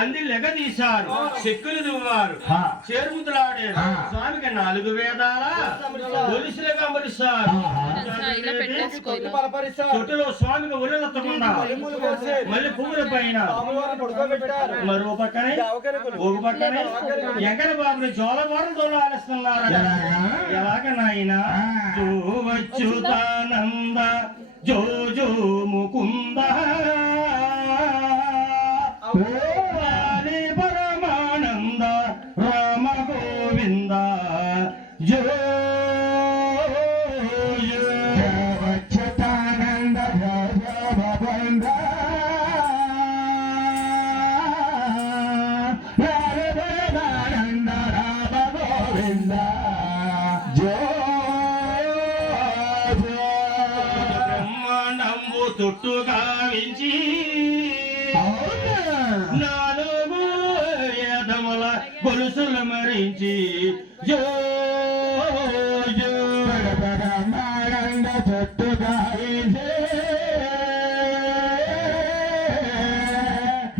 అంది లెగ తీశారు, చెక్కులు దువ్వారు, చేరుముతులాడారు. స్వామికి 4 వేదాల గొలుసులుగా అమరుస్తారు. తొట్టులో స్వామికి ఉరలెత్తకుండా మళ్ళీ పువ్వుల పైన మరో పక్కనే ఒక పక్కనే ఎక్కడ బాబుని జోలబారుతో ఆలిస్తున్నారు. ఎలాగ నాయన వచ్చుతానంద జో జో ముకుంద పరమానంద రామ గోవింద జో వచ్చుతానంద జో జో ముకుంద పరమానంద రామ గోవింద జో తొట్టు గావించి 4 యదముల గొలుసులు మరించి జో జో పరమానంద తొట్టు గావించి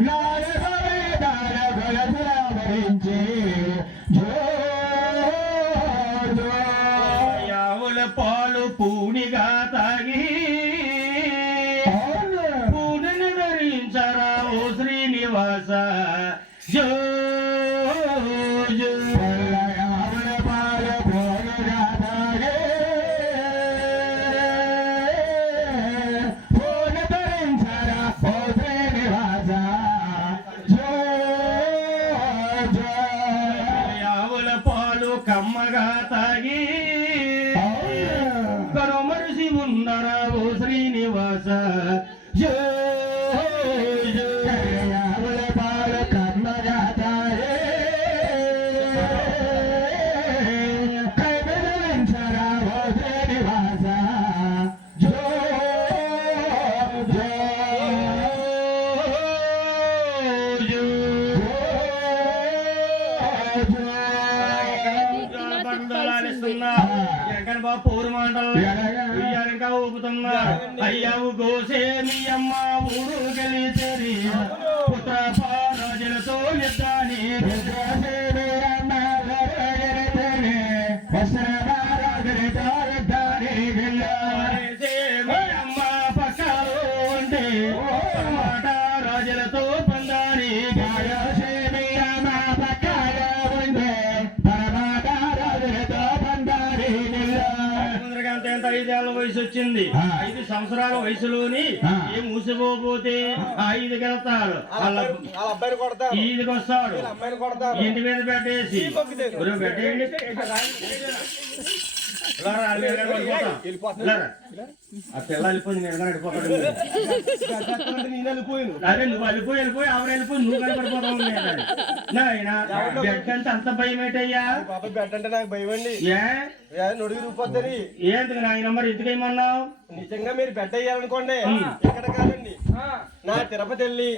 4 వేదాల గొలుసులు మరించి జో జో యావుల పాలు పూనిగా తాగి శ్రీనివాస జో జో పాల భోగరాగే పూల ధరించరా ఓ శ్రీనివాస జో జో యావుల పాలు కమ్మగా తాగి కరుమరిసి ఉన్నరా ఓ శ్రీనివాస జో పూర్మండలంగా ఊపుతున్నారు. అయ్యావు గోసే మీ అమ్మ ఊరు గెలిచేరి పుత్ర రాజులతో యుద్ధాన్ని అమ్మ పక్షాలు అంటే రాజులతో పందాని ఎంత 5 ఏళ్ల వయసు వచ్చింది. 5 సంవత్సరాల వయసులోని ఏం మూసిపోతే 5కి వెళ్తారు. ఈదికి వస్తాడు, ఇంటి మీద పెట్టేసి పెట్టేయండి. ఆ పిల్ల వెళ్ళిపోయింది, నేను వెళ్ళిపోతాడు. అదే నువ్వు వెళ్ళిపోయి ఆవిడ వెళ్ళిపోయి నువ్వు కనపడిపోతావు. బెడ్ అంటే అంత భయం ఏంటయ్యా? బెడ్ అంటే నాకు భయం అండి. నొడిగి రూపొద్దని ఏంటి నా నెంబర్ ఎందుకేమన్నావు? నిజంగా మీరు బెడ్ అయ్యారనుకోండి, ఇక్కడ కాదండి నా తిరుపతి వెళ్ళి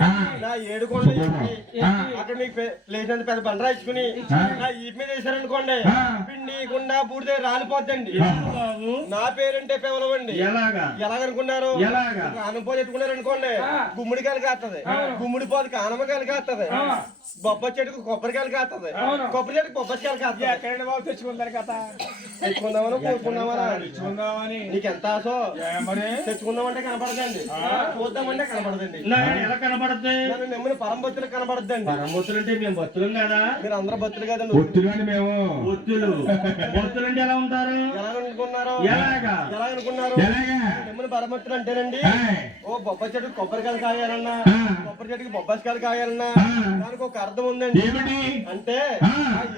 నా 7 కొండలు చెప్పి అక్కడ మీకు లేచినంత పెద్ద బండ రాయించుకుని నా ఈపు మీద వేసారనుకోండి, పిండి గుండా బూడిద రాలిపోద్దండి. నా పేరంటే పిలవండి. ఎలాగనుకున్నారు? ఆనపోలు ఎట్టుకున్నారు అనుకోండి, గుమ్మడికాయలు కాస్తుంది, గుమ్మడి పోదు ఆనమకాయలు కాస్తుంది, బొబ్బ చెట్టుకు కొబ్బరికాయలు కాస్తుంది, కొబ్బరి చెట్టుకు బొబ్బరికాయలు కాస్తుంది. బాబు తెచ్చుకుంటారు కదా, తెచ్చుకుందామని కోరుకున్నామని నీకు ఎంత ఆశో. తెచ్చుకుందామంటే కనపడదండి, చూద్దామంటే కనపడదండి. ఎలా కనపడద్ది? మిమ్మల్ని పరంభక్తులు కనపడద్దండి. పరంభక్తులు అంటే మేము భక్తులం కదా. మీరు అందరూ భక్తులు కదండి. భక్తులు అండి మేము. భక్తులు అంటే ఎలా ఉంటారు? ఎలా అనుకున్నారు? మిమ్మల్ని పరమభక్తులు అంటేనండి, ఓ బొబ్బ చెట్టుకు కొబ్బరికాయలు కాయాలన్నా, కొబ్బరి చెట్టుకి బొబ్బరికాయలు కాయాలన్నా దానికి ఒక అర్థం ఉందండి. అంటే ఆ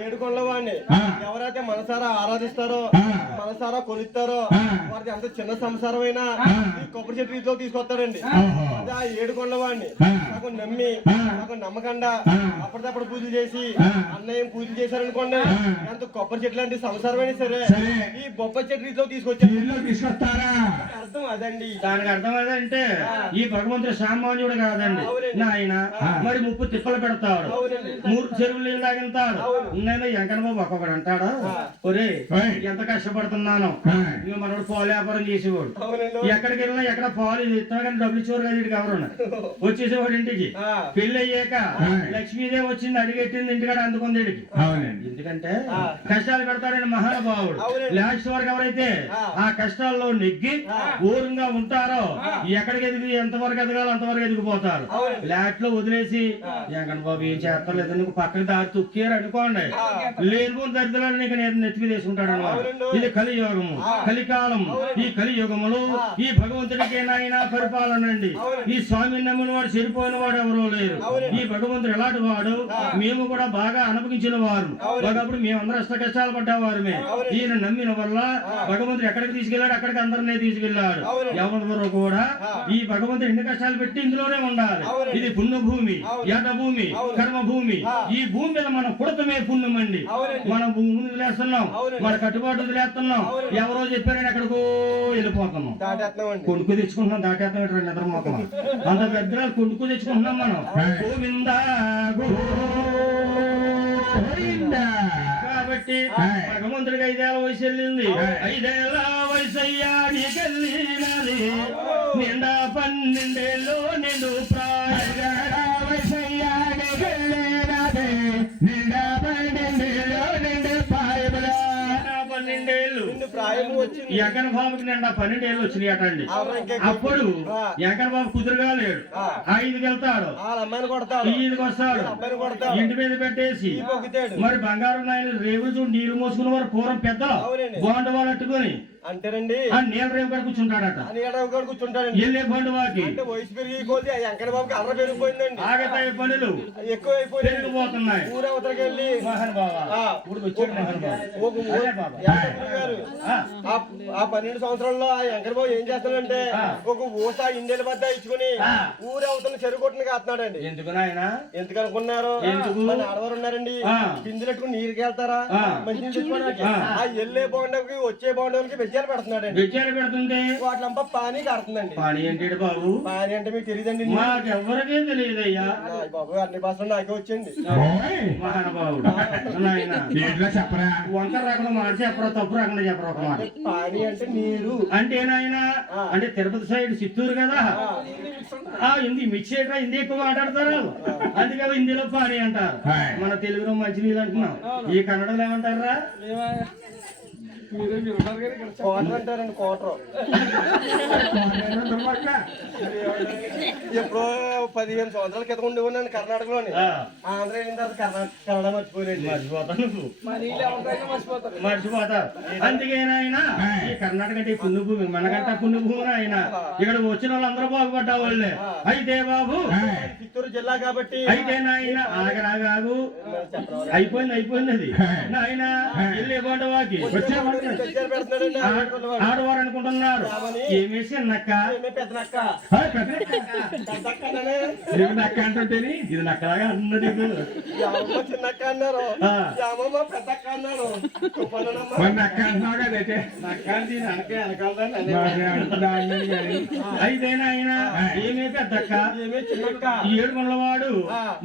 7 కొండల వాడిని ఎవరైతే మనసారా ఆరాధిస్తారో, మనసారా కొలుస్తారో వారికి అంత చిన్న సంసారమైనా కొబ్బరి చెట్టు రీతిలో తీసుకొస్తాడండి. అదే ఆ 7 కొండల వాడిని నాకు నమ్మి నాకు నమ్మకండా అప్పటిదప్పుడు పూజలు చేసి అన్నయ్య పూజలు చేశారనుకోండి, ఎంత కొబ్బరి చెట్లు లాంటి సంసారమైనా సరే ఈ బొబ్బరి చెట్టు రీతిలో తీసుకొచ్చారా అర్థం అదండి. దానికి అర్థం అదంటే ఈ భగవంతుడు సామాన్యుడు కాదండి నాయన. మరి 30 తిప్పలు పెడతాడు, 3 చెరువులు నీళ్ళు తాగింతాడు. నేను వెంకటబాబు ఒక్కొక్కడు అంటాడు, ఒరే ఎంత కష్టపడుతున్నాను. మనోడు పాలు వ్యాపారం చేసేవాడు, ఎక్కడికి వెళ్ళినా ఎక్కడ పాలు ఇస్తాడు కానీ డబ్బులు ఇచ్చేవారు కదా. ఇటు ఎవరు వచ్చేసేవాడు ఇంటికి. ఆ. పెళ్లి అయ్యాక లక్ష్మీదేవి వచ్చింది, అడిగెట్టింది, ఇంటికాడ అందుకుంది ఇడికి. అవునండి. ఎందుకంటే ఆ. కష్టాలు పెడతాడని మహానుభావుడు. అవునండి. లాస్ట్ వరకు ఎవరైతే ఆ కష్టాల్లో నెగ్గి ఊరంగా ఉంటారో ఎక్కడికి ఎదిగి ఎంతవరకు ఎదగాలో అంతవరకు ఎదిగిపోతారు. అవునండి. లాస్ట్ లో వదిలేసి వెంకట బాబు ఏం చేస్తలేదు, నీకు పక్కన దారి తొక్కారు అనుకోండి, లేని దరిద్రాన్ని నీకు నెత్తికి తీసుకుంటాడు అన్నమాట. ఇది కలియుగము, కలికాలం. ఈ కలియుగములో ఈ భగవంతుడికి నాయన పరిపాలన అండి. ఈ స్వామిని నమ్మిన వాడు చెడిపోయిన వాడు ఎవరో లేరు. ఈ భగవంతుడు ఎలాంటి వాడు, మేము కూడా బాగా అనుభవించిన వారు. ఒకప్పుడు మేమందరూ అష్ట కష్టాలు పడ్డవారమే. ఈయన నమ్మిన వల్ల భగవంతుడు ఎక్కడికి తీసుకెళ్లాడు, అక్కడికి అందరినీ తీసుకెళ్లాడు. ఎవరు కూడా ఈ భగవంతుడు ఎన్ని కష్టాలు పెట్టి ఇందులోనే ఉండాలి. ఇది పుణ్యభూమి, యట భూమి, కర్మ భూమి. ఈ భూమి మీద మనం పుడతమే పుణ్యం అండి. మనం భూమిని వదిలేస్తున్నాం, మన కట్టుబాటు వదిలేస్తున్నాం. ఎవరో చెప్పారని ఎక్కడికో వెళ్ళిపోతున్నాం. దాటేస్తున్నామండి. కొడుకు తెచ్చుకుంటున్నాం, దాటేస్తాం నిద్రమోకం. అంత పెద్ద కొడుకు తెచ్చుకుంటున్నాం మనం. గోవిందా గోవిందా. కాబట్టి భగవంతుడికి 5 ఏళ్ల వయసు వెళ్ళింది. 5 ఏళ్ల వయసు అయ్యాడికెళ్ళినది, నిండా 12 ఏళ్ళు నిండు ప్రాయం. 12 ఏళ్ళు ఎకర బాబుకి నిండా 12 ఏళ్ళు వచ్చినాయి అటండి. అప్పుడు ఎకర బాబు కుదురుగా లేడు. 5కి వెళ్తాడు, అమ్మాయిని కొడతాడు, 5కి వస్తాడు, అబ్బాయిని కొడతాడు, ఇంటి మీద పెట్టేసి మరి బంగారం నాయన రేవులు చూడు నీళ్లు మోసుకున్న వారు పూర్వం పెద్దలు బాండ వాళ్ళు అట్టుకొని అంటేనండి నీళ్ళ రేవు కాడ కూర్చుంటాడట. కూర్చుంటాడండి. వెళ్ళే బండి వాకి అంటే వయసు పెరిగి కొద్ది ఆ వెంకట బాబుకి అర్ర పెరిగిపోయిందండి. ఆగతాయి పనులు ఎక్కువ అయిపోయింది, పెరిగిపోతున్నాయి. ఊరు అవతలకి వెళ్ళి గారు ఆ 12 సంవత్సరాల్లో ఆ వెంకట బాబు ఏం చేస్తాడంటే ఒక ఊస ఇండెల బద్ద ఇచ్చుకుని ఊరు అవతల చెరుగొట్టుని కాస్తున్నాడండి. ఎందుకు నాయన? ఎందుకు అనుకున్నారు? మన ఆడవారు ఉన్నారండి, బిందులు పెట్టుకుని నీరుకి వెళ్తారా, మంచి నీళ్ళు తెచ్చుకోవడానికి. ఆ వెళ్ళే బాండకి వచ్చే బాండకి వెజ్జాలు పెడుతున్నాడండి. వెజ్జాలు పెడుతుంటే వాటిలంతా పానీ కడుతుందండి. పానీ ఏంటి బాబు? పానీ అంటే మీకు తెలియదండి. మాకెవ్వరికీ తెలియదయ్యా బాబు. అన్ని భాషలు నాకే వచ్చింది. మహానుభావుడు నాయన. చెప్పరా, వంట రకం మాట చెప్పరా, తప్పు రకం చెప్పరా ఒక మాట. పానీ అంటే నీరు అంటే నాయన, అంటే తిరుపతి సైడ్ చిత్తూరు కదా, హిందీ మిక్స్ హిందీ ఎక్కువ మాట్లాడతారు, అందుకే హిందీలో పానీ అంటారు. మన తెలుగులో మంచినీళ్ళు అంటున్నాం. ఈ కన్నడలో ఏమంటారా? కోటర్ అంటారండి. కోటర్ ఎప్పుడో 15 సంవత్సరాల క్రితం ఉండి ఉన్నాను కర్ణాటకలోని. ఆంధ్ర వెళ్ళిన తర్వాత కన్నడ మర్చిపోలేదు. మర్చిపోతారు. అందుకేనాయన ఈ కర్ణాటక అంటే పుణ్యభూమి, మనకంట పుణ్యభూమి ఆయన. ఇక్కడ వచ్చిన వాళ్ళందరూ బాగుపడ్డా వాళ్ళే. అయితే బాబు చిత్తూరు జిల్లా కాబట్టి అయితే నాయన ఆగరాగాగు అయిపోయింది అది నాయన. వెళ్ళే బాటవాకి ఆడవారు అనుకుంటున్నారు ఏమేసి నక్క పెద్దనక్క నక్క అంటే ఇది నక్కలాగా అన్నది. చిన్నక్క అన్నారు, పెద్దక్క అన్నారు. నక్క అంటున్నావు కదైతే అయితేనా ఆయన ఏమే పెద్దక్క ఏమే చిన్నక్క. 7 మండలవాడు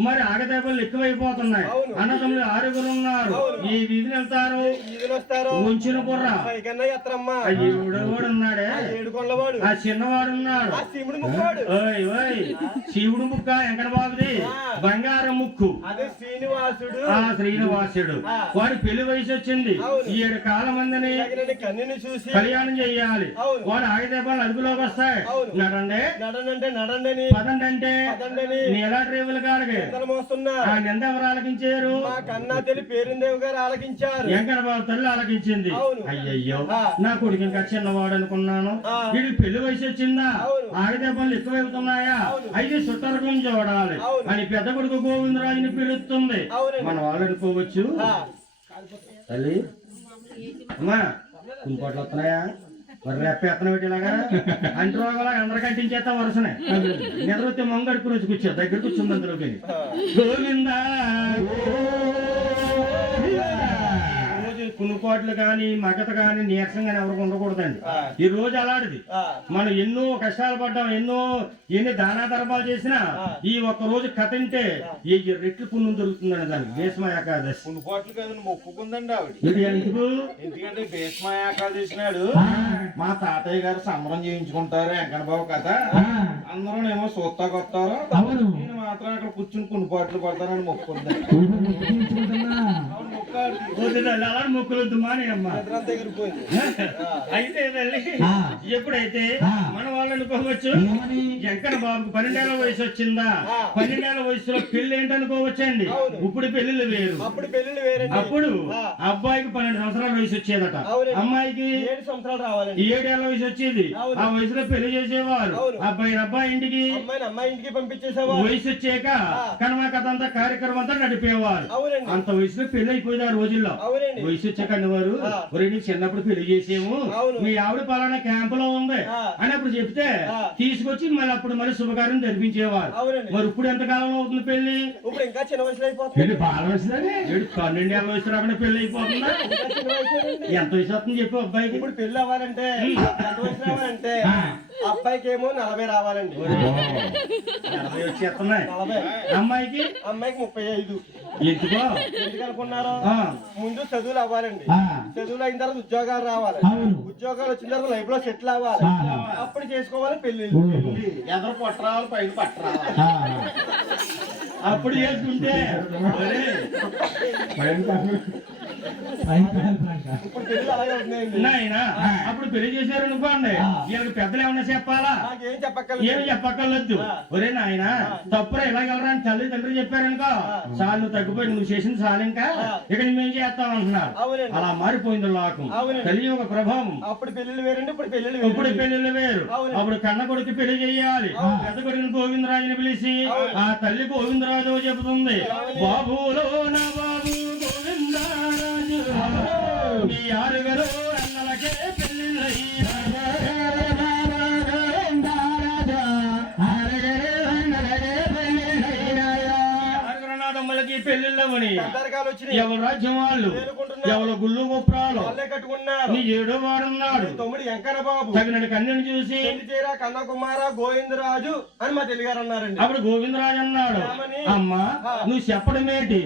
మరి ఆగదేపలు ఎక్కువైపోతున్నాయి. అన్నదమ్ములు 6 ఉన్నారు. ఈ వీధిని వెళ్తారు, ఉంచిన బుర్ర ఉన్నాడే, 7 కొండలవాడు, ఆ చిన్నవాడు ఉన్నాడు, శివుడు ముక్క వెంకట బాబుది బంగారం ముక్కు, అదే శ్రీనివాసుడు. ఆ శ్రీనివాసుడు వాడి పెళ్లి వయసు వచ్చింది. 7 కాల మందిని కన్నుని చూసి కళ్యాణం చెయ్యాలి. వాడు ఆగదేపాలు అదుపులోకి వస్తాయి. నడండి నడండి పదండి అంటే నీలా రేవుల కాడకి ఆ నింద ఎవరు ఆలకించారు? మా కన్నా తెలి పేరుందేవి గారు ఆలకించారు. వెంకట బాబు తల్లి ఆలకించింది. అయ్యయ్యో నా కొడుకు ఇంకా చిన్నవాడు అనుకున్నాను, వీడికి పెళ్లి వయసు వచ్చిందా, ఆగదే పనులు ఎక్కువవుతున్నాయా, అయితే సుట్టరకం చూడాలి అని పెద్ద కొడుకు గోవిందరాజుని పిలుస్తుంది. మన వాళ్ళు అనుకోవచ్చు తల్లి అమ్మా కుంకోట్లు వస్తున్నాయా, మరి రెప్ప ఎత్తన పెట్టేలాగా అంటు రోగాలు అందరు కట్టించేస్తా వరుసనే. నిద్ర వస్తే మొంగడుకు రోజు కూర్చో దగ్గర కూర్చుంది అందులోకి. గోవిందా కునుకోట్లు కానీ మగత కానీ నీరసం కానీ ఎవరికి ఉండకూడదండి. ఈ రోజు అలాంటిది. మనం ఎన్నో కష్టాలు పడ్డాం, ఎన్ని దానా ధర్మాలు చేసినా ఈ ఒక్క రోజు కథ అంటే ఈ రెట్లు పుణ్యం దొరుకుతుందండి. దానికి భీష్మ ఏకాదశి పుణ్యపాట్లు కదండి మొక్కుకుందండి ఆవిడ. ఎందుకు? ఎందుకంటే భీష్మ ఏకాదశి నాడు మా తాతయ్య గారు సంబరం చేయించుకుంటారు వెంకన్నబాబు కథ. అందరూ ఏమో సూత్తా కొత్తారు, నేను మాత్రం అక్కడ కూర్చుని పుణ్యపాట్లు పడతానని మొక్కుందండి. అలాంటి మొక్కులొద్దు మానే అమ్మా. ఎగిరిపోయింది. అయితే తల్లి ఎప్పుడైతే మన వాళ్ళు అనుకోవచ్చు వెంకన్న బాబుకు 12 ఏళ్ల వయసు వచ్చిందా, 12 ఏళ్ల వయసులో పెళ్లి ఏంటనుకోవచ్చండి. ఇప్పుడు పెళ్లిళ్ళు వేరు. అప్పుడు పెళ్లిళ్ళు వేరండి. అప్పుడు అబ్బాయికి 12 సంవత్సరాల వయసు వచ్చేదట, అమ్మాయికి 7 సంవత్సరాలు రావాలండి. 7 ఏళ్ల వయసు వచ్చేది. ఆ వయసులో పెళ్లి చేసేవారు. అబ్బాయి ఇంటికి, అమ్మాయి ఇంటికి పంపించేసేవారు. వయసు వచ్చాక కనుమ కథ అంతా కార్యక్రమం అంతా నడిపేవారు. అంత వయసులో పెళ్లి అయిపోయింది ఆ రోజుల్లో. వయసు వచ్చాక అనేవారు, నీకు చిన్నప్పుడు పెళ్లి చేసేము, మీ ఆవిడ పలానా క్యాంప్ లో ఉంది అని అప్పుడు చెప్తే తీసుకొచ్చి మళ్ళీ శుభకార్యం జరిపించేవారు. మరి ఇప్పుడు ఎంత కాలంలో అవుతుంది పెళ్లి? ఇప్పుడు ఇంకా చిన్న వయసులో అయిపోతుంది. 12 ఏళ్ల వయసు రాకుండా పెళ్లి అయిపోతుందా? ఎంత వయసు వస్తుంది చెప్పు అబ్బాయికి? ఇప్పుడు పెళ్లి అవ్వాలంటే ఎంత వయసు రావాలంటే అబ్బాయికి ఏమో 40 రావాలండి. 40 వచ్చేస్తున్నాయి. 40. అమ్మాయికి 35. ఎందుకో ఎందుకు అనుకున్నారు? ముందు చదువులు అవ్వాలండి. చదువులు అయిన తర్వాత ఉద్యోగాలు రావాలి. ఉద్యోగాలు వచ్చిన తర్వాత లైఫ్ లో సెటిల్ అవ్వాలి. అప్పుడు చేసుకోవాలి పెళ్లి. ఎదరు పట్టరావాలి, పైన పట్టరావాలి. అప్పుడు చేసుకుంటే ఇప్పుడు పెళ్లి అలాగే అవుతున్నాయండి. నాయనా అప్పుడు పెళ్లి చేశారు అనుకోండి, వీళ్ళకి పెద్దలు ఏమన్నా చెప్పాలా? నాకేం చెప్పక్కర్లేదు. ఏమి చెప్పక్కర్లేదు. ఒరే నాయన తప్పురా ఇలాగెళ్ళరా అని తల్లిదండ్రులు చెప్పారనుకో, చాలు నువ్వు తగ్గిపోయి, నువ్వు చేసింది చాలు, ఇంకా ఇక మేము చేస్తాం అంటున్నారు. అలా మారిపోయింది లోకం. కలియుగ ప్రభావం. అప్పుడు పెళ్లిళ్ళు వేరండి, ఇప్పుడు పెళ్లిళ్ళు వేరు. అప్పుడు కన్న కొడుకు పెళ్లి చేయాలి. పెద్ద కొడుకుని గోవిందరాజుని పిలిచి ఆ తల్లి గోవిందరాజు చెబుతుంది, బాబులో నా బాబు గోవిందరాజు, మీ ఆరుగురు అన్నలకే పెళ్లిళ్ళయ్యి పెళ్లిళ్ళమని ఎవరు రాజ్యం వాళ్ళు, ఎవరు గుళ్ళు గొప్పరాలు నీ 7వ వాడున్నాడు. తమ్ముడు వెంకన్న బాబు తగినట్టు కన్యను చూసి కన్నకుమార గోవిందరాజు అని మా తెలుగారు అన్నారండి. అప్పుడు గోవిందరాజు అన్నాడు, అమ్మా నువ్వు చెప్పడమేటి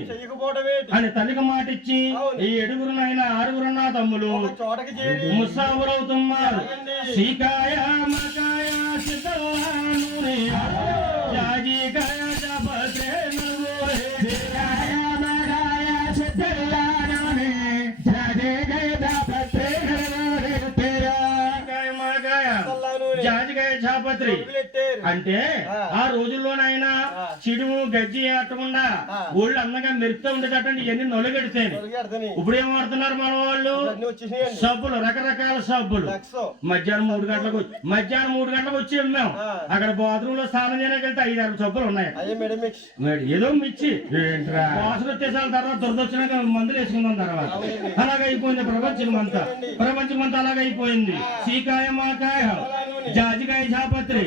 అని తల్లికి మాట ఇచ్చి ఈ 7గురునైనా 6గురున్నా తమ్ములు చోటకి చేరి ముసావులవుతున్నారు. శ్రీకాయ మకాయ సిద్ధూరి జాజికాయ జపత్రే జాజికాయ చాపత్రి అంటే ఆ రోజుల్లోనైనా చిడుము గజ్జి అట్టకుండా ఒళ్ళు అందంగా మెరుస్తూ ఉండేటండి. ఇవన్నీ నొలగెడితే ఇప్పుడు ఏం వాడుతున్నారు మన వాళ్ళు? సబ్బులు, రకరకాల సబ్బులు. మధ్యాహ్నం 3 గంటలకు వచ్చి మేము అక్కడ బాత్రూమ్ లో స్నానం చేయడానికి వెళ్తే 5-6 సబ్బులు ఉన్నాయి. ఏదో మిచ్చి వాసన వచ్చేసాల తర్వాత దొరదొచ్చినాక మందులు వేసుకుందాం తర్వాత అలాగే అయిపోయింది ప్రపంచం అంతా అలాగే అయిపోయింది. సీకాయ మాకాయ జాజికాయ చాపత్రి.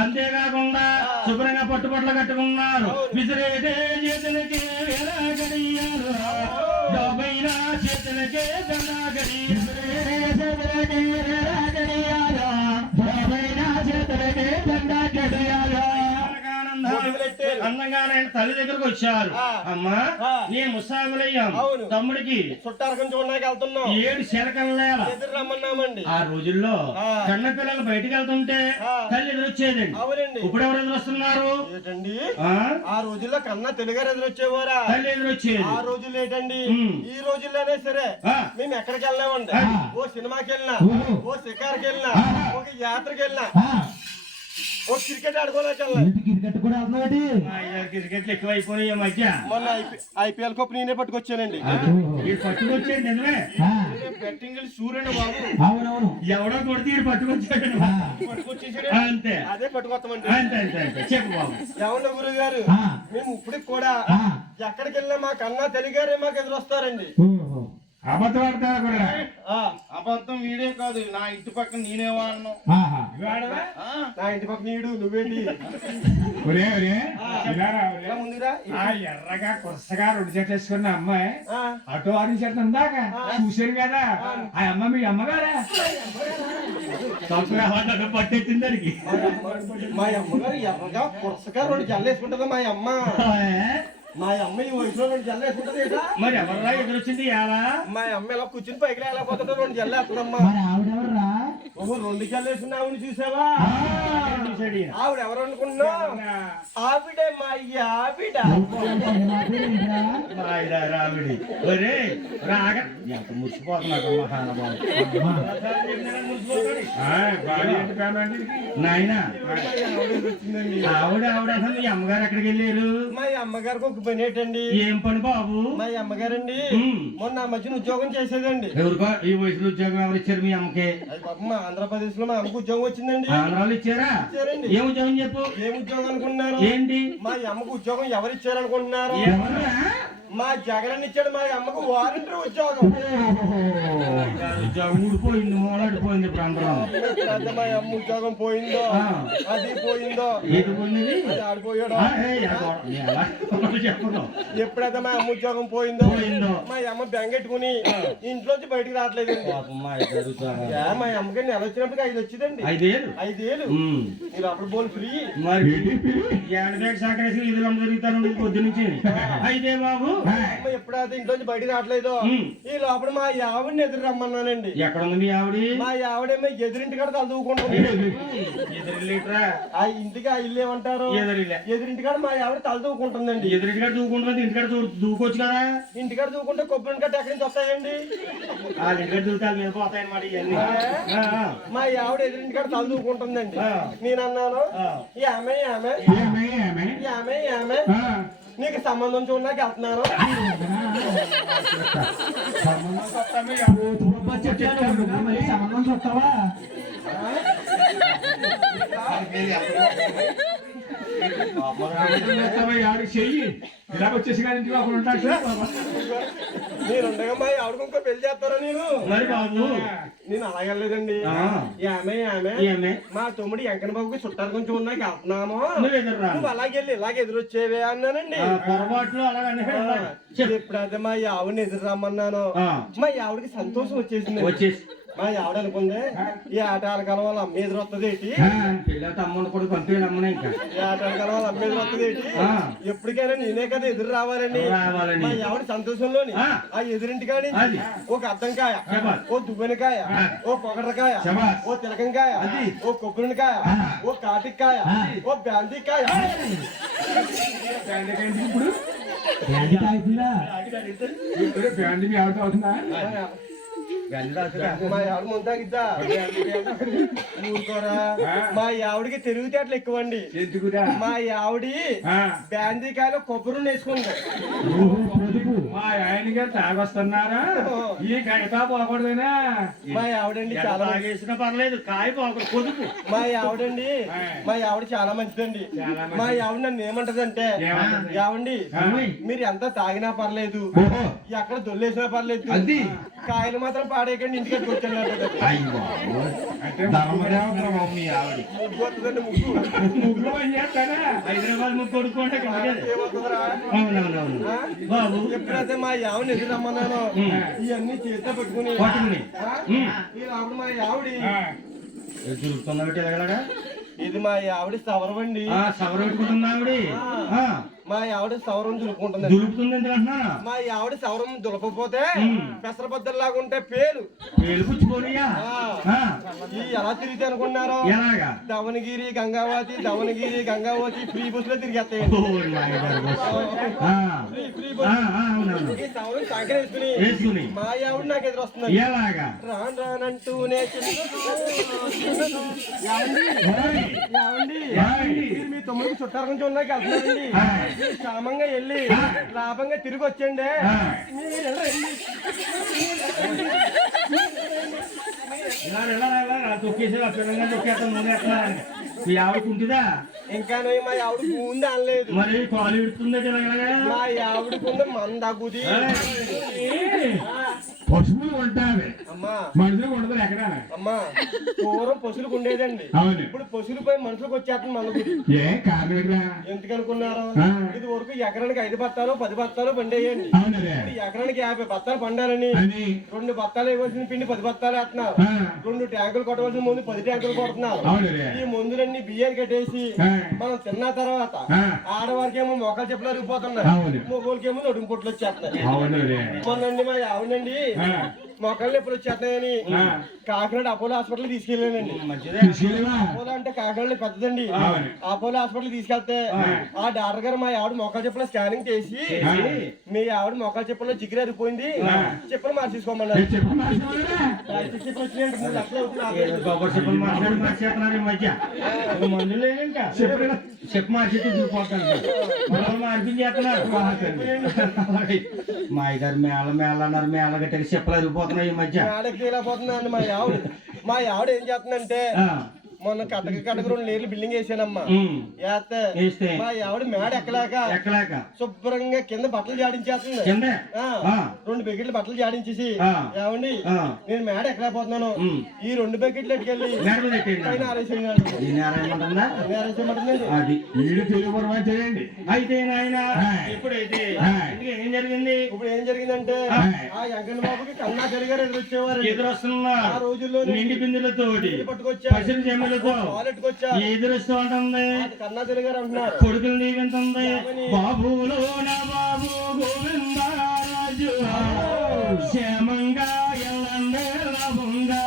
అంతేకాకుండా శుభ్రంగా పట్టుబట్టలు కట్టుకున్నారు. విసిరేటే చేతులకే వేలాగడియారు, డబ్బైన చేతులకే గన్నాగడి అందంగానే తల్లి దగ్గరకు వచ్చారు. అమ్మా నీ ముసాబులయ్యాం, తమ్ముడికి చుట్టారకం చూడడానికి వెళ్తున్నాం, 7 శరకలు ఎదురు రమ్మన్నామండి. ఆ రోజుల్లో కన్న పిల్లలు బయటికి వెళ్తుంటే తల్లి ఎదురొచ్చేదండి. ఇప్పుడు ఎవరు ఎదురొస్తున్నారు? ఆ రోజుల్లో కన్నా తెలుగారు ఎదురొచ్చేవారా? తల్లి ఎదురొచ్చేది. ఆ రోజుల్లో ఏంటండి, ఈ రోజుల్లోనే సరే మేము ఎక్కడికి వెళ్ళామండి, ఓ సినిమాకి వెళ్ళినా, ఓ షికార్కి వెళ్ళినా, ఒక యాత్రకి వెళ్ళినా, ఓ క్రికెట్ క్రికెట్ ఎక్కువైపోయినాయి మధ్య. మొన్న IPL కప్ నేనే పట్టుకొచ్చానండి. పట్టుకొచ్చాడు నిజమే. బెట్టింగ్ సూర్యుడు బాబు ఎవడో కొడితే పట్టుకొచ్చాడు. అంతే, అదే పట్టుకొస్తామండి. అంతే అంతే అంతే చెప్పు బాబు. ఏమన్నా గురువు గారు, మేము ఇప్పటికి కూడా ఎక్కడికి వెళ్ళినా మా కన్నా తెలుగారే మాకు ఎదురొస్తారండి. అబద్ధం ఆడతారు కూడా. అబద్ధం వీడే కాదు, నా ఇంటి పక్కన నేనే వాడను. నా ఇంటి పక్కన నీడు నువ్వేంటి? ఇలారా ఆవిడ. ఇలా ముందురా ఆ ఎర్రగా కొరసగా రెండు చెట్లు వేసుకున్న అమ్మాయి ఆ, అటు ఆరు చెట్లు ఉందాక చూశారు కదా ఆ అమ్మ మీ అమ్మగారా పట్టెత్తింది దానికి మా అమ్మగారు ఎర్రగా పురసగా రెండు జల్లు వేసుకుంటదా మా అమ్మ మా అమ్మ ఈ వయసులో రెండు జల్లు వేసుకుంటది ఏటా? మరి ఎవర్రా ఎదురొచ్చింది ఎలా మా అమ్మ ఇలా కూర్చుని పైకి లేకపోతుంటే రెండు జల్లు వేస్తుందమ్మా ఆవిడెవర్రా ఓహో రెండు జల్లు వేసుకున్న ఆవిడ చూసావా ఆవిడ ఎవరు అనుకుంటున్నావు ఆవిడే మా ఆవిడ రావిడి ఒరే రాగ ఎంత మురిసిపోతున్నాడు నాయన ఆవిడ ఆవిడ అసలు మీ అమ్మగారు ఎక్కడికి వెళ్ళారు మా అమ్మగారికి ఒక పని ఏంటండి ఏం పని బాబు మా అమ్మగారండి మొన్న ఆ మధ్యన ఉద్యోగం చేసేదండి ఎవరికో ఈ వయసులో ఉద్యోగం ఎవరు ఇచ్చారు మీ అమ్మకి అది పాపం మా ఆంధ్రప్రదేశ్ లో మా అమ్మకు ఉద్యోగం వచ్చిందండి ఆంధ్రాలు ఇచ్చారా ఇచ్చారండి ఏం ఉద్యోగం చెప్పు ఏం ఉద్యోగం అనుకుంటున్నారు ఏంటి మా అమ్మకు ఉద్యోగం ఎవరు ఇచ్చారు అనుకుంటున్నారు ఎవరా మా జగన్ ఇచ్చాడు మా అమ్మకు వారంటీ ఉద్యోగం ఉద్యోగం ఊడిపోయింది మూలాడిపోయింది ఇప్పుడు అందరం ఎప్పుడైతే మా అమ్మ ఉద్యోగం పోయిందో అది పోయిందో ఏది పోయినది అది ఆడిపోయాడు చెప్పదు ఎప్పుడైతే మా అమ్మ ఉద్యోగం పోయిందో పోయిందో మా అమ్మ బెంగెట్టుకుని ఇంట్లోంచి బయటికి రావట్లేదండి ఏ, మా అమ్మకి నెల వచ్చినప్పుడు 5 వచ్చిందండి 5,000 మీరు అప్పుడు బోల్ ఫ్రీ మరి బ్యాగ్ సాకరేసి ఇది జరుగుతాను పొద్దు నుంచి అయితే బాబు అమ్మ ఎప్పుడైతే ఇంట్లోంచి బయటికి రావట్లేదో ఈ లోపల మా ఆవిడని ఎదురు రమ్మన్నానండి ఎక్కడ ఉంది మీ ఆవిడ మా ఆవిడేమో ఎదురింటి కాడ తలదూకుంటుంది ఎదురులేట్రా ఆ ఇంటికి ఆ ఇల్లు ఏమంటారు ఎదురులే ఎదురింటి కాడ మా ఆవిడ తలదూకుంటుందండి ఎదురింటికాడ దూకుంటుంది ఇంటికాడ దూకోవచ్చు కదా ఇంటికాడ దూకుంటే కొబ్బరి కట్ట ఎక్కడి నుంచి వస్తాయండి వాళ్ళ ఇంటికాడ దూకాలి మీద పోతాయన్నమాట ఇవన్నీ మా ఆవిడ ఎదురింటి కాడ తలదూకుంటుందండి నేను అన్నాను ఈ ఆమె ఆమె ఈ ఆమె ఆమె నీకు సంబంధం చూడడానికి వెళ్తున్నాను సంబంధం చూస్తావా చెయ్యి ఇలా వచ్చేసి కానీ ఇంటికి అక్కడ ఉంటాడు నేను ఉండగా మా ఆవిడకు ఇంకో పెళ్లి చేస్తారా నేను మరి బాబు నేను అలాగలేదండి ఆమె ఆమె ఏమే మా తమ్ముడు వెంకన్న బాబుకి చుట్టాలు కొంచెం ఉన్నాక వెళ్తున్నాము నువ్వు ఎదురురా నువ్వు అలాగెళ్ళి ఇలాగ ఎదురొచ్చేవే అన్నానండి పొరపాట్లు అలాగనే ఎప్పుడైతే మా ఆవిడని ఎదురు రమ్మన్నాను మా ఆవిడకి సంతోషం వచ్చేసింది వచ్చేసి మా ఆవిడ అనుకుంది ఈ ఆటల కాలం వాళ్ళ అమ్మ ఎదురు వస్తుంది ఏంటి పిల్లలు తమ్ముడు కూడా పంపించాలి అమ్మనే ఇంకా ఈ ఆటల కాలం వాళ్ళ అమ్మ ఎదురు వస్తుంది ఏంటి ఎప్పటికైనా నేనే కదా ఎదురు రావాలండి రావాలని మా ఆవిడ సంతోషంలోని ఆ ఎదురింటి కాడి ఒక అద్దంకాయ ఓ దువ్వెనకాయ ఓ పొగడకాయ ఓ తిలకంకాయ ఓ కొబ్బరికాయ ఓ కాటికాయ ఓ బ్యాంతికాయ ఇప్పుడు ఫ్యాన్ మీ ఆవిడ అవుతుందా మా ఆవిడ ముందాగిద్దా ఊరుకోరా మా ఆవిడకి తిరుగుతేటలు ఎక్కువండి ఎందుకురా మా ఆవిడి బ్యాందికాయలో కొబ్బరి వేసుకుంది మా ఆయన గారు తాగొస్తున్నారా ఈ గడతా పోకూడదేనా మా ఆవిడండి చాలా తాగేసినా పర్లేదు కాయ పోకూడదు పొదుపు మా ఆవిడండి మా ఆవిడ చాలా మంచిదండి మా ఆవిడ నన్ను ఏమంటదంటే ఆవిడండి మీరు ఎంత తాగినా పర్లేదు ఎక్కడ దొల్లేసినా పర్లేదు కాయలు మాత్రం పాడేయకండి ఇంటికి వచ్చాను మీ ఆవిడ ముగ్గురు పని చేస్తారా హైదరాబాద్ ముగ్గు కొడుకుంటే ఏమవుతుందిరా బాబు ఎప్పుడైతే మా ఆవిడని ఎదురు రమ్మన్నాను ఇవన్నీ చేతితో పెట్టుకుని ఈ ఆవిడ మా ఆవిడ చూస్తున్నట్టు ఎలాగలాగా ఇది మా ఆవిడ సవరమండి సవర పెట్టుకుంటున్నా ఆవిడ మా ఆవిడ సవరం దులుపుకుంటుంది దులుపుతుంది ఎందుకంటున్నా మా ఆవిడ సవరం దులపపోతే పెసరబద్దల్లాగా ఉంటే పేలు పుచ్చుకోనియా ఈ ఎలా తిరిగితే అనుకున్నారు ఎలాగా దవనగిరి గంగావతి ఫ్రీ బస్ లో తిరిగేస్తాయండి ఫ్రీ బస్ ఈ సవరం సంకర వేసుకుని మా ఆవిడ నాకు ఎదురు వస్తుంది ఎలాగా రానంటూనే మీరు మీ తమ్ముడికి చుట్టాల నుంచి ఉన్నాక వెళ్తున్నారండి క్షేమంగా వెళ్ళి లాభంగా తిరిగి వచ్చండి తొక్కేసి పిల్లగా తొక్కేస్తాను నూనె ఎట్లా మీ ఆవిడ ఉంటుందా ఇంకా మా ఆవిడ ముందు అనలేదు మరి కాలు విడుతుందా మా ఆవిడకుంది మంద గుది పశువులు ఉంటాయి, అమ్మా మనుషులు ఉండదు ఎక్కడ. అమ్మా పూర్వం పశువులకు ఉండేదండి, అవును. ఇప్పుడు పశువులపై మనుషులకు వచ్చేస్తుంది మనకు. ఏ కారణం ఎక్కడ? ఎందుకు అనుకున్నారు? ఆ. ఇది వరకు ఎకరానికి 5 బత్తాలు 10 బత్తాలు పండేయండి. అవునదే ఇప్పుడు ఎకరానికి 50 బత్తాలు పండాలని అని 2 బత్తాలు వేయవలసిన పిండి 10 బత్తాలు వేస్తున్నారు. ఆ, 2 ట్యాంకులు కొట్టవలసిన ముందు 10 ట్యాంకులు కొడుతున్నారు. అవునదే ఈ మందులన్నీ బియ్యాన్ని కట్టేసి ఆ, మనం తిన్న తర్వాత ఆ, ఆడవారికేమో మోకాలు చెప్పులు అరిగిపోతున్నాయి, అవును. మగోళ్ళకేమో నడుము పొట్లు వచ్చేస్తున్నాయి. అవునదే మొన్నండి మా ఆవిడండి ఆ, మోకాళ్ళు ఎప్పుడు వచ్చేస్తున్నాయని ఆ. కాకినాడ అపోలో హాస్పిటల్ తీసుకెళ్ళానండి. మంచిదే. తీసుకెళ్ళవా? అపోలో అంటే కాకినాడ పెద్దదండి. అవును. అపోలో హాస్పిటల్ తీసుకెళ్తే ఆ డాక్టర్ గారు మా ఆవిడ మోకాలు చెప్పుల స్కానింగ్ చేసి మీ ఆవిడ మోకాలు చెప్పుల్లో జిగిరి అరిగిపోయింది, చెప్పులు మార్చేసుకోమన్నారు. చెప్పు మార్చుకోలేదా? ప్లాస్టిక్ చెప్పులు వచ్చినాయండి, 3 లక్షలు అవుతుంది. ఏదో గొప్ప చెప్పులు మార్చేస్తున్నారు ఈ మధ్య. ఇక మందులు లేదు ఇంకా. చెప్పు మార్చేసి దిగిపోతాను మనం మార్పించేస్తున్నారు. మా అయ్యగారు మేళ అన్నారు, మేళ గట్టిగా చెప్పులు అరిగిపోతున్నాయి ఈ మధ్య. మేడకి తీయలేకపోతుందండి మా ఆవిడ. మా ఆవిడ ఏం చేస్తుందంటే ఆ, మొన్న కట్టక 2 లేర్లు బిల్డింగ్ వేసానమ్మా. ఉమ్, వేస్తే వేస్తే మా ఆవిడ మేడ ఎక్కలేక శుభ్రంగా కింద బట్టలు జాడించేస్తుంది. కింద ఆ, ఆ, 2 బకెట్లు బట్టలు జాడించేసి ఆ, ఏమండి ఆ, నేను మేడ ఎక్కలేకపోతున్నాను, ఉమ్. ఈ 2 బకెట్లు ఎట్టుకెళ్ళి మేడలు పెట్టేయండి. పైన ఆరేసేయండి. ఈ నేరం ఏమంటుందా? ఆరేసేయమంటుందండి. అది వీడు తెలుగు పొరపాటు చేయండి. అయితే నాయన ఆ. ఇప్పుడైతే ఆ. ఇందులో ఏం జరిగింది? ఇప్పుడు ఏం జరిగిందంటే ఆ. ఆ వెంకన్న బాబుకి కన్నా జరిగారు ఎదురొచ్చేవారు. ఎదురొస్తున్నారు ఆ రోజుల్లో నిండి బిందులతోటి పట్టుకొచ్చారు, పసిరి జమ్మిలతో పాలెట్టుకొచ్చారు. ఎదురొస్తూ ఉంటుంది. అది కన్నా జరిగారు అంటున్నారు. కొడుకులు దీవింతుంది. బాబులో నా బాబు గోవిందరాజు క్షేమంగా ఎల్లండే లాభంగా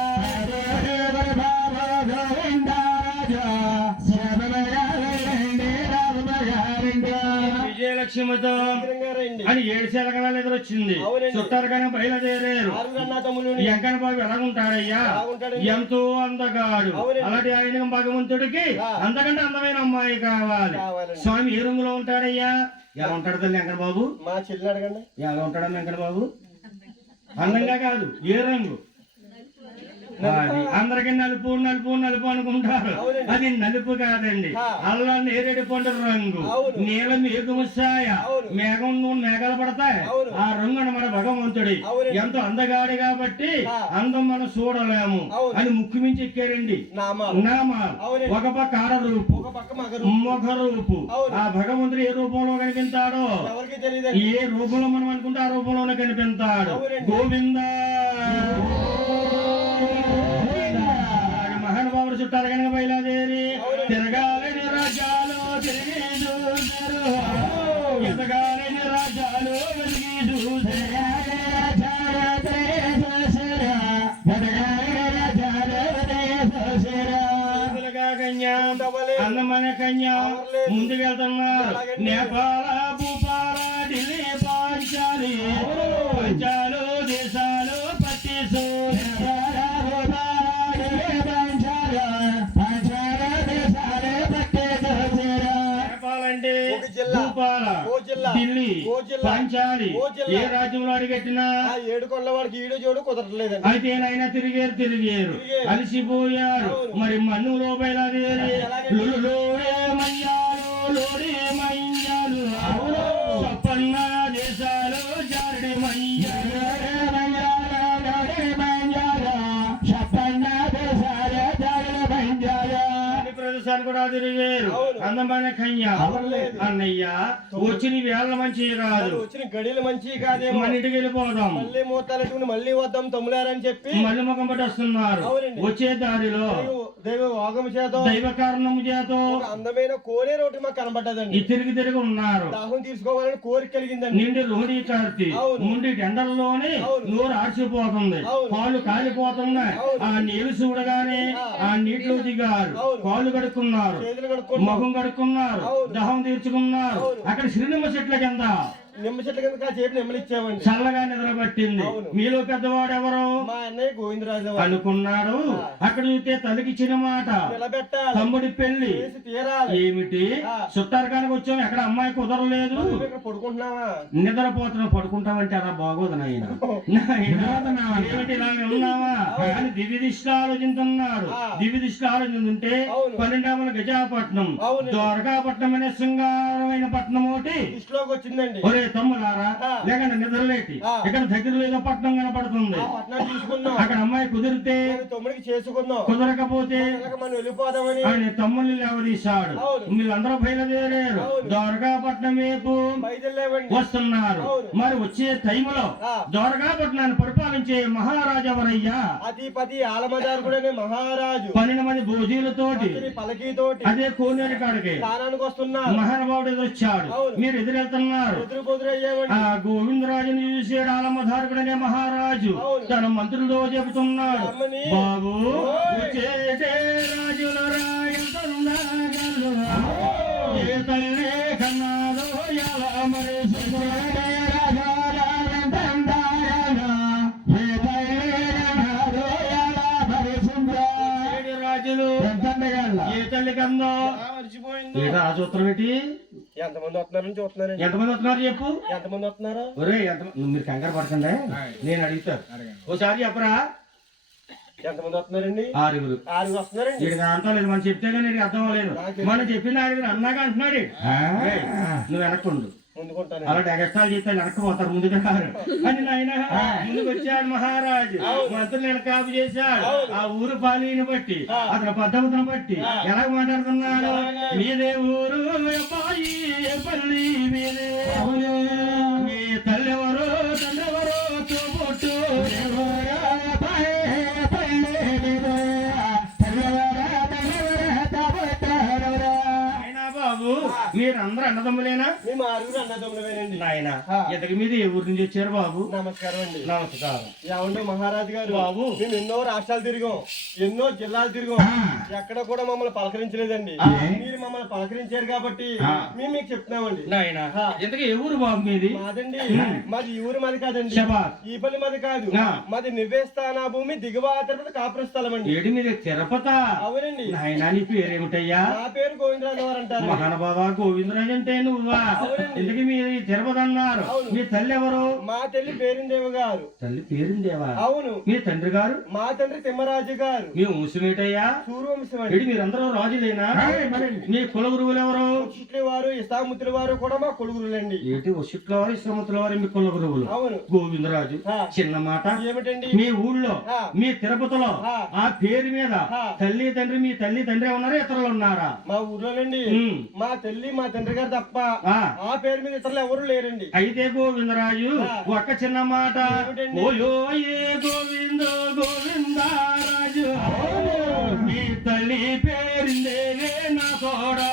విజయలక్ష్మితో రండి. అని 7 శతకాలు ఎదురొచ్చింది. అవునండి. చుట్టారుగానే బయలుదేరారు. అన్నా తమ్ముళ్ళు వెంకన్న బాబు ఎలాగుంటాడయ్యా? ఎలాగుంటాడండి? ఎంతో అందగాడు. అవునండి. అలాంటి ఆయన భగవంతుడికి ఆ. అంతకంటే అందమైన అమ్మాయి కావాలి. కావాలండి. స్వామి ఏ రంగులో ఉంటాడయ్యా? ఎలా ఉంటాడు తల్లి వెంకన్న బాబు? మా చెల్లిని అడగండి. ఎలా ఉంటాడని వెంకన్న బాబు? అందంగా కాదు, ఏ రంగు? అది అందరికి నలుపు నలుపు నలుపు అనుకుంటారు. అవునండి. అది నలుపు కాదండి, ఆ. అల్లా నేరేడు పండు రంగు, అవును. నీల మేఘము ఛాయ, అవును. మేఘం మేఘాలు పడతాయి. అవును. ఆ రంగు అన్నమాట భగవంతుడి. అవునండి. ఎంతో అందగాడు కాబట్టి ఆ. అందం మనం చూడలేము అవును. అని ముక్కు మించి ఎక్కారండి నామాలు. నామాలు. అవునండి. ఒక పక్క ఆడ రూపు, ఒక పక్క మగరు. మొగ రూపు. అవును. ఆ భగవంతుడు ఏ రూపంలో కనిపించాడో, ఎవరికి తెలియదండి. ఏ రూపంలో మనం అనుకుంటే ఆ రూపంలోనే కనిపించాడు. అవునండి. గోవింద మహానుభావుడు చుట్టారు కనుక బయలుదేరి తిరగాలని రాజ్యాలు తిరిగి చూశారు, ఎదగాలని రాజ్యాలు వెలిగి చూశారు. కన్యా అందమైన కన్యా ముందుకు వెళ్తున్నారు. నేపాల భూపాల ఢిల్లీ పాంచాలి, పంచాలు దేశాలు పట్టి నేపాలంటే ఒక జిల్లా, భూపాల ఓ జిల్లా, ఢిల్లీ ఓ జిల్లా, పంచాలి, ఓ జిల్లా. ఏ రాజ్యంలో అడిగట్టినా ఆ 7 కొండల వాడికి ఈడు జోడు కుదరట్లేదండి. అయితే నాయన తిరిగారు అలసిపోయారు. అవును. మరి మన్నులో బయలుదేరి ఎలాగండి? లులులోడే మయ్యాలు లోడే మయ్యాలు సప్పన్న దేశాలు జారడి మయ్యాలు అన్ని ప్రదేశాలు కూడా తిరిగారు. అవును. అందమైన కన్య అవ్వలేదు. అన్నయ్య వచ్చిన వేళ మంచి కాదు, వచ్చిన గడియలు మంచి కాదేమో, మన ఇంటికి వెళ్ళిపోదాం. మళ్ళీ మూతాలెట్టుకుని మళ్ళీ వద్దాం తమ్ములారని చెప్పి మళ్ళీ ముఖం పట్టి వస్తున్నారు. అవునండి. వచ్చే దారిలో దైవ వాగము చేత దైవ కారణము చేత ఒక అందమైన కోనే రోడ్డు మాకు కనబడ్డదండి. ఈ తిరిగి ఉన్నారు. దాహం తీసుకోవాలని కోరిక కలిగిందండి. నిండి రోడి కార్తి అవును. ముండి టెండర్లోనే అవును. నోరు ఆర్చిపోతుంది, అవును. కాళ్ళు కాలిపోతున్నాయి. అవును. ఆ నీళ్లు చూడగానే ఆ నీటిలో దిగారు. అవును. కాళ్ళు కడుక్కున్నారు, చేతులు కడుక్కొని ముఖం కడుక్కున్నారు, అవును. దహం తీర్చుకున్నారు. అవును. అక్కడ శ్రీనిమ్మ చెట్ల కింద నిమ్మ చెట్ల కింద కాసేపు నిమ్మలిచ్చామండి. చల్లగా నిద్రపట్టింది. అవును. మీలో పెద్దవాడు ఎవరు మా అన్నయ్య గోవిందరాజు అనుకున్నాడు. అక్కడ చూస్తే తలకిచ్చిన మాట నిలబెట్టాలి, తమ్ముడి పెళ్లి చేసి తీరాలి. ఏమిటి? చుట్టారకానికి వచ్చాం, ఎక్కడ అమ్మాయి కుదరలేదు. నువ్వు ఇక్కడ పడుకుంటున్నావా? నిద్రపోతున్నా పడుకుంటామంటే అలా బాగోదు నాయన. ఏమిటి ఇలా ఉన్నావా అని దివ్య దిష్టిలో ఆలోచించున్నాడు. దివ్య దృష్టిలో ఆలోచించుంటే అవును. 12 గజాపట్నం అవును. ద్వారకాపట్నం అనే శృంగారమైన పట్నం ఒకటి లిస్టులోకి వచ్చిందండి. ఒరే తమ్ములారా ఆ. లేకుండా నిద్రలేటి ఆ. ఇక్కడ దగ్గరలో ఏదో పట్టణం కనపడుతుంది ఆ పట్టణాన్ని తీసుకున్నాం అక్కడ అమ్మాయి కుదిరితే మన తమ్ముడికి చేసుకున్నాం కుదరకపోతే ఇలాగ మనం వెళ్ళిపోదామని ఆయన తమ్ముళ్ళు లేవదీశాడు అవును. వీళ్ళందరూ బయలుదేరారు అవును. ద్వారకాపట్నం వైపు బయలుదేరేవండి వస్తున్నారు అవును. మరి వచ్చే టైంలో ఆ. ద్వారకాపట్నాన్ని పరిపాలించే మహారాజు ఎవరయ్యా అధిపతి ఆలమదారు కూడా మహారాజు 12 మంది భోజీలతోటి అతని పలకీతోటి అదే కోనేరు కాడికి స్థానానికి వస్తున్నారు మహానుభావుడు ఎదురొచ్చాడు అవును. మీరు ఎదురెళ్తున్నారు ఎదురు బొదురు అయ్యేవండి ఆ గోవిందరాజుని చూసాడు ఆలమధారకుడనే మహారాజు అవును. తన మంత్రులతో చెబుతున్నాడు అమ్మని. బాబు ఓయ్. వచ్చేటే రాజుల రాయలున్నాగలు. ఏ తల్లి కన్నాదో ఎలా మరి సుందరే రాజాలంతందాయనా. ఏ తల్లి కన్నాదో ఎలా మరి సుందరే. ఏడు రాజులు ఏ తల్లి కందో మర్చిపోయింది ఏటా ఆ సూత్రం పెట్టి ఎంతమంది వస్తున్నారని చూస్తున్నారండి ఎంతమంది వస్తున్నారు చెప్పు ఎంతమంది వస్తున్నారు ఒరే మీరు కంగారు పడకండి నేను అడుగుతాను ఓసారి చెప్పరా ఎంతమంది వస్తున్నారండి 6 ఆరుగురు వస్తున్నారండి వీడికి అంతం లేదు మనం చెప్తే కానీ నీకు అర్థం అవ్వలేదు మనం చెప్పిన 6 అన్నాక అంటున్నాడు ఏయ్, నువ్వు వెనక్కుండు ముందుకుంటాను అలా ఎగస్టాలు చేస్తే వెనక్కిపోతారు ముందుగా అని నాయన ముందుకు వచ్చాడు మహారాజు మంత్రులు వెనక కాపు చేశాడు ఆ ఊరు పాలీని బట్టి అతని పద్ధతులను బట్టి ఎలా మాట్లాడుతున్నాడు మీదే ఊరు అబ్బాయి పల్లి మీదే మీ తల్లెవరో తండ్రెవరో తోబుట్టు అయినా బాబు మీరందరూ అన్నదమ్ములేనా మేము ఆరుగురు అన్నదమ్ములమేనండి నాయన ఇంతకు మీద ఏ ఊరు నుంచి వచ్చారు బాబు నమస్కారం అండి నమస్కారం ఏమండి మహారాజు గారు బాబు. మేము ఎన్నో రాష్ట్రాలు తిరిగాం ఎన్నో జిల్లాలు తిరిగాం ఎక్కడ కూడా మమ్మల్ని పలకరించలేదండి మీరు మమ్మల్ని పలకరించారు కాబట్టి మేము మీకు చెప్తున్నామండి నాయన ఇంతకు ఏ ఊరు బాబు మీది మాదండి మాది ఈ ఊరు మాది కాదండి శబాష్. ఈ పల్లి మాది కాదు ఆ. మాది నివేస్తాన భూమి దిగువ తిరుపతి కాపుర స్థలం అండి ఏడు మీద తిరుపత అవునండి నాయన నీ పేరేమిటయ్యా నా పేరు గోవిందరాజు గారు అంటారు మహానుభావ గోవిందరాజు అంటే నువ్వా అవునండి. ఇంతకు మీ తిరుపతి అన్నారు అవును. మీ తల్లి ఎవరు మా తల్లి పేరిందేవ గారు తల్లి పేరుందేవా అవును మీ తండ్రి గారు మా తండ్రి తిమ్మరాజు గారు మీ వంశమేటయ్యా సూర్యవంశం అండి ఏడు మీరందరూ రాజులేనా మీ కుల గురువులు ఎవరు చిట్లి వారు ఇస్తాముతుల వారు కూడా మా కొడుకులండి ఏటి వశిట్ల వారు ఇశ్రమతుల వారు మీ కుల గురువులు అవును గోవిందరాజు ఆ. చిన్న మాట ఏమిటండి మీ ఊళ్ళో ఆ. మీ తిరుపతిలో ఆ. ఆ పేరు మీద ఆ. తల్లి తండ్రి మీ తల్లి తండ్రి ఉన్నారా ఇతరులు ఉన్నారా మా ఊర్లోనండి ఉమ్. మా తల్లి మా తండ్రి గారు తప్ప ఆ. ఆ పేరు మీద ఇతరులు ఎవరు లేరండి అయితే గోవిందరాజు ఆ. ఒక్క చిన్న మాట ఏమిటండి? ఓయో ఏ గోవిందో గోవిందరాజు మీ తల్లి పేరుందేవే నా తోడా